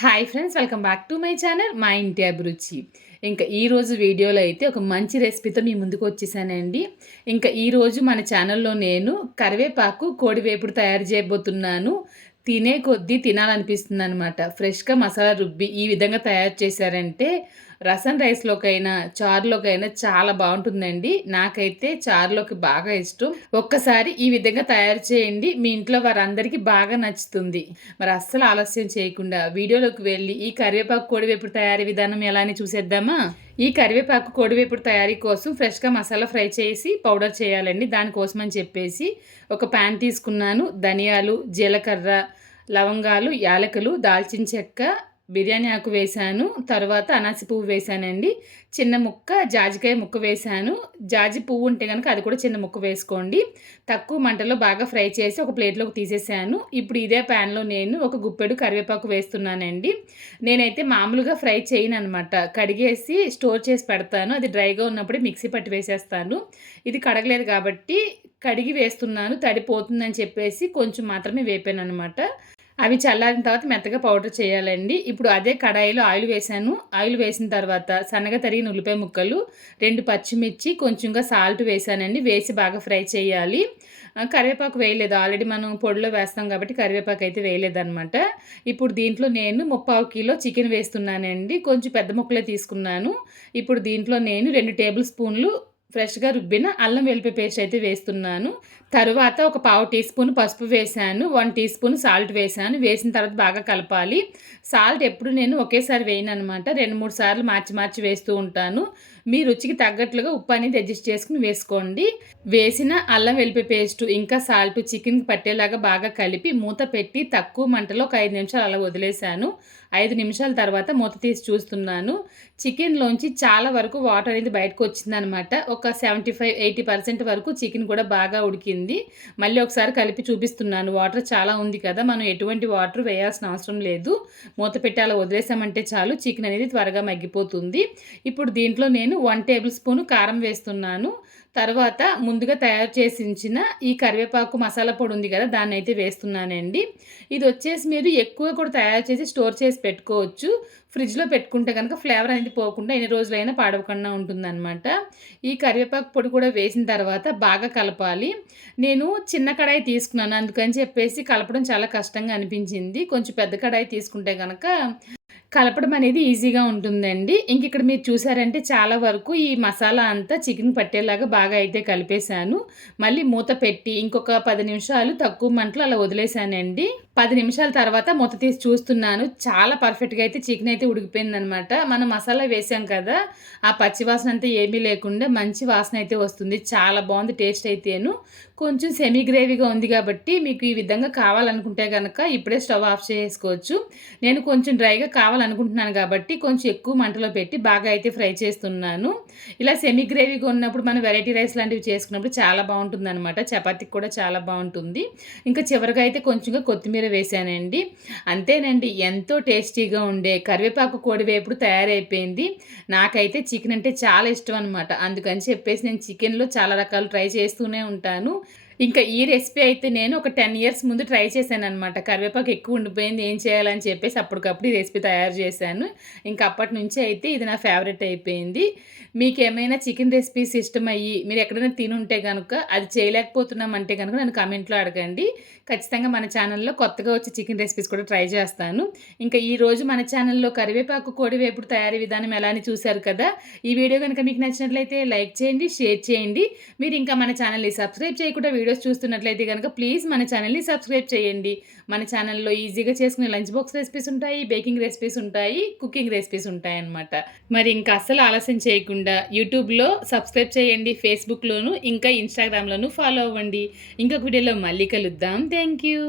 Hi friends welcome back to my channel మా ఇంటి అభిరుచి ఇంకా ఈరోజు వీడియోలో అయితే ఒక మంచి రెసిపీతో మీ ముందుకు వచ్చేసానండి. ఇంకా ఈరోజు మన ఛానల్లో నేను కరివేపాకు కోడివేపుడు తయారు చేయబోతున్నాను. తినే కొద్దీ తినాలనిపిస్తుంది అనమాట ఫ్రెష్గా మసాలా రుబ్బి ఈ విధంగా తయారు చేశారంటే రసం రైస్లోకైనా చారులోకైనా చాలా బాగుంటుందండి. నాకైతే చారులోకి బాగా ఇష్టం. ఒక్కసారి ఈ విధంగా తయారు చేయండి. మీ ఇంట్లో వారందరికీ బాగా నచ్చుతుంది. మరి అస్సలు ఆలస్యం చేయకుండా వీడియోలోకి వెళ్ళి ఈ కరివేపాకు కోడివేపుడు తయారీ విధానం ఎలా అని చూసేద్దామా? ఈ కరివేపాకు కోడివేపుడు తయారీ కోసం ఫ్రెష్గా మసాలా ఫ్రై చేసి పౌడర్ చేయాలండి. దానికోసం అని చెప్పేసి ఒక ప్యాన్ తీసుకున్నాను. ధనియాలు జీలకర్ర లవంగాలు యాలకులు దాల్చిన చెక్క బిర్యానీ ఆకు వేశాను తర్వాత అనాసి పువ్వు వేశానండి. చిన్న ముక్క జాజికాయ ముక్క వేశాను. జాజి పువ్వు ఉంటే కనుక అది కూడా చిన్న ముక్క వేసుకోండి. తక్కువ మంటలో బాగా ఫ్రై చేసి ఒక ప్లేట్లోకి తీసేసాను. ఇప్పుడు ఇదే ప్యాన్లో నేను ఒక గుప్పెడు కరివేపాకు వేస్తున్నానండి. నేనైతే మామూలుగా ఫ్రై చేయను అనమాట కడిగేసి స్టోర్ చేసి పెడతాను. అది డ్రైగా ఉన్నప్పుడే మిక్సీ పట్టి వేసేస్తాను. ఇది కడగలేదు కాబట్టి కడిగి వేస్తున్నాను. తడిపోతుందని చెప్పేసి కొంచెం మాత్రమే వేపాను అనమాట అవి చల్లారిన తర్వాత మెత్తగా పౌడర్ చేయాలండి. ఇప్పుడు అదే కడాయిలో ఆయిల్ వేసాను. ఆయిల్ వేసిన తర్వాత సన్నగా తరిగిన ఉల్లిపాయ ముక్కలు రెండు పచ్చిమిర్చి కొంచెంగా సాల్ట్ వేసానండి. వేసి బాగా ఫ్రై చేయాలి. కరివేపాకు వేయలేదు. ఆల్రెడీ మనం పొడిలో వేస్తాం కాబట్టి కరివేపాకు అయితే వేయలేదనమాట ఇప్పుడు దీంట్లో నేను ముప్పావు కిలో చికెన్ వేస్తున్నానండి. కొంచెం పెద్ద ముక్కలే తీసుకున్నాను. ఇప్పుడు దీంట్లో నేను రెండు టేబుల్ స్పూన్లు ఫ్రెష్గా రుబ్బిన అల్లం వెల్లిపాయ పేస్ట్ అయితే వేస్తున్నాను. తర్వాత ఒక పావు టీ స్పూన్ పసుపు వేసాను వన్ టీ స్పూన్ సాల్ట్ వేసాను వేసిన తర్వాత బాగా కలపాలి. సాల్ట్ ఎప్పుడు నేను ఒకేసారి వేయను అనమాట రెండు మూడు సార్లు మార్చి మార్చి వేస్తూ ఉంటాను. మీ రుచికి తగ్గట్లుగా ఉప్పు అనేది అడ్జస్ట్ చేసుకుని వేసుకోండి. వేసిన అల్లం వెల్లిపాయ పేస్ట్ ఇంకా సాల్ట్ చికెన్కి పట్టేలాగా బాగా కలిపి మూత పెట్టి తక్కువ మంటలో ఒక ఐదు నిమిషాలు అలా వదిలేశాను. ఐదు నిమిషాల తర్వాత మూత తీసి చూస్తున్నాను. చికెన్లోంచి చాలా వరకు వాటర్ అనేది బయటకు వచ్చిందనమాట ఒక సెవెంటీ ఫైవ్ ఎయిటీ పర్సెంట్ వరకు చికెన్ కూడా బాగా ఉడికింది. మళ్ళీ ఒకసారి కలిపి చూపిస్తున్నాను. వాటర్ చాలా ఉంది కదా మనం ఎటువంటి వాటర్ వేయాల్సిన అవసరం లేదు. మూత పెట్టి అలా వదిలేసామంటే చాలు చికెన్ అనేది త్వరగా మగ్గిపోతుంది. ఇప్పుడు దీంట్లో నేను వన్ టేబుల్ స్పూన్ కారం వేస్తున్నాను. తర్వాత ముందుగా తయారు చేసి ఉంచిన ఈ కరివేపాకు మసాలా పొడి ఉంది కదా దాన్ని అయితే వేస్తున్నానండి. ఇది వచ్చేసి మీరు ఎక్కువ కూడా తయారు చేసి స్టోర్ చేసి పెట్టుకోవచ్చు. ఫ్రిడ్జ్లో పెట్టుకుంటే కనుక ఫ్లేవర్ అనేది పోకుండా ఎన్ని రోజులైనా పాడవకుండా ఉంటుందన్నమాట. ఈ కరివేపాకు పొడి కూడా వేసిన తర్వాత బాగా కలపాలి. నేను చిన్న కడాయి తీసుకున్నాను అందుకని చెప్పేసి కలపడం చాలా కష్టంగా అనిపించింది. కొంచెం పెద్ద కడాయి తీసుకుంటే కనుక కలపడం అనేది ఈజీగా ఉంటుందండి. ఇంక ఇక్కడ మీరు చూసారంటే చాలా వరకు ఈ మసాలా అంతా చికెన్ పట్టేలాగా బాగా అయితే కలిపేశాను. మళ్ళీ మూత పెట్టి ఇంకొక పది నిమిషాలు తక్కువ మంటలు అలా వదిలేశానండి. పది నిమిషాల తర్వాత మూత తీసి చూస్తున్నాను. చాలా పర్ఫెక్ట్గా అయితే చికెన్ అయితే ఉడికిపోయిందనమాట మనం మసాలా వేసాం కదా ఆ పచ్చి వాసన అంతా ఏమీ లేకుండా మంచి వాసన అయితే వస్తుంది. చాలా బాగుంది టేస్ట్ అయితేను. కొంచెం సెమీ గ్రేవీగా ఉంది కాబట్టి మీకు ఈ విధంగా కావాలనుకుంటే కనుక ఇప్పుడే స్టవ్ ఆఫ్ చేసుకోవచ్చు. నేను కొంచెం డ్రైగా అనుకుంటున్నాను కాబట్టి కొంచెం ఎక్కువ మంటలో పెట్టి బాగా అయితే ఫ్రై చేస్తున్నాను. ఇలా సెమీ గ్రేవీగా ఉన్నప్పుడు మనం వెరైటీ రైస్ లాంటివి చేసుకున్నప్పుడు చాలా బాగుంటుంది అనమాట చపాతీకి కూడా చాలా బాగుంటుంది. ఇంకా చివరిగా అయితే కొంచెంగా కొత్తిమీర వేసానండి. అంతేనండి ఎంతో టేస్టీగా ఉండే కరివేపాకు కోడివేపుడు తయారైపోయింది. నాకైతే చికెన్ అంటే చాలా ఇష్టం అనమాట అందుకని చెప్పేసి నేను చికెన్లో చాలా రకాలు ట్రై చేస్తూనే ఉంటాను. ఇంకా ఈ రెసిపీ అయితే నేను ఒక టెన్ ఇయర్స్ ముందు ట్రై చేశాను అనమాట కరివేపాకు ఎక్కువ ఉండిపోయింది ఏం చేయాలని చెప్పేసి అప్పటికప్పుడు ఈ రెసిపీ తయారు చేశాను. ఇంకా అప్పటి నుంచి అయితే ఇది నా ఫేవరెట్ అయిపోయింది. మీకు ఏమైనా చికెన్ రెసిపీస్ ఇష్టం అయ్యి మీరు ఎక్కడైనా తినుంటే కనుక అది చేయలేకపోతున్నామంటే కనుక నన్ను కామెంట్లో అడగండి. ఖచ్చితంగా మన ఛానల్లో కొత్తగా వచ్చే చికెన్ రెసిపీస్ కూడా ట్రై చేస్తాను. ఇంకా ఈ రోజు మన ఛానల్లో కరివేపాకు కోడివేపుడు తయారీ విధానం ఎలా అని చూశారు కదా ఈ వీడియో కనుక మీకు నచ్చినట్లయితే లైక్ చేయండి షేర్ చేయండి. మీరు ఇంకా మన ఛానల్ని సబ్స్క్రైబ్ చేయకుండా వీడియో వీడియోస్ చూస్తున్నట్లయితే కనుక ప్లీజ్ మన ఛానల్ని సబ్స్క్రైబ్ చేయండి. మన ఛానల్లో ఈజీగా చేసుకునే లంచ్ బాక్స్ రెసిపీస్ ఉంటాయి బేకింగ్ రెసిపీస్ ఉంటాయి కుకింగ్ రెసిపీస్ ఉంటాయి అనమాట మరి ఇంకా అస్సలు ఆలస్యం చేయకుండా యూట్యూబ్లో సబ్స్క్రైబ్ చేయండి ఫేస్బుక్లోను ఇంకా ఇన్స్టాగ్రామ్లోను ఫాలో అవ్వండి. ఇంకొక వీడియోలో మళ్ళీ కలుద్దాం. Thank you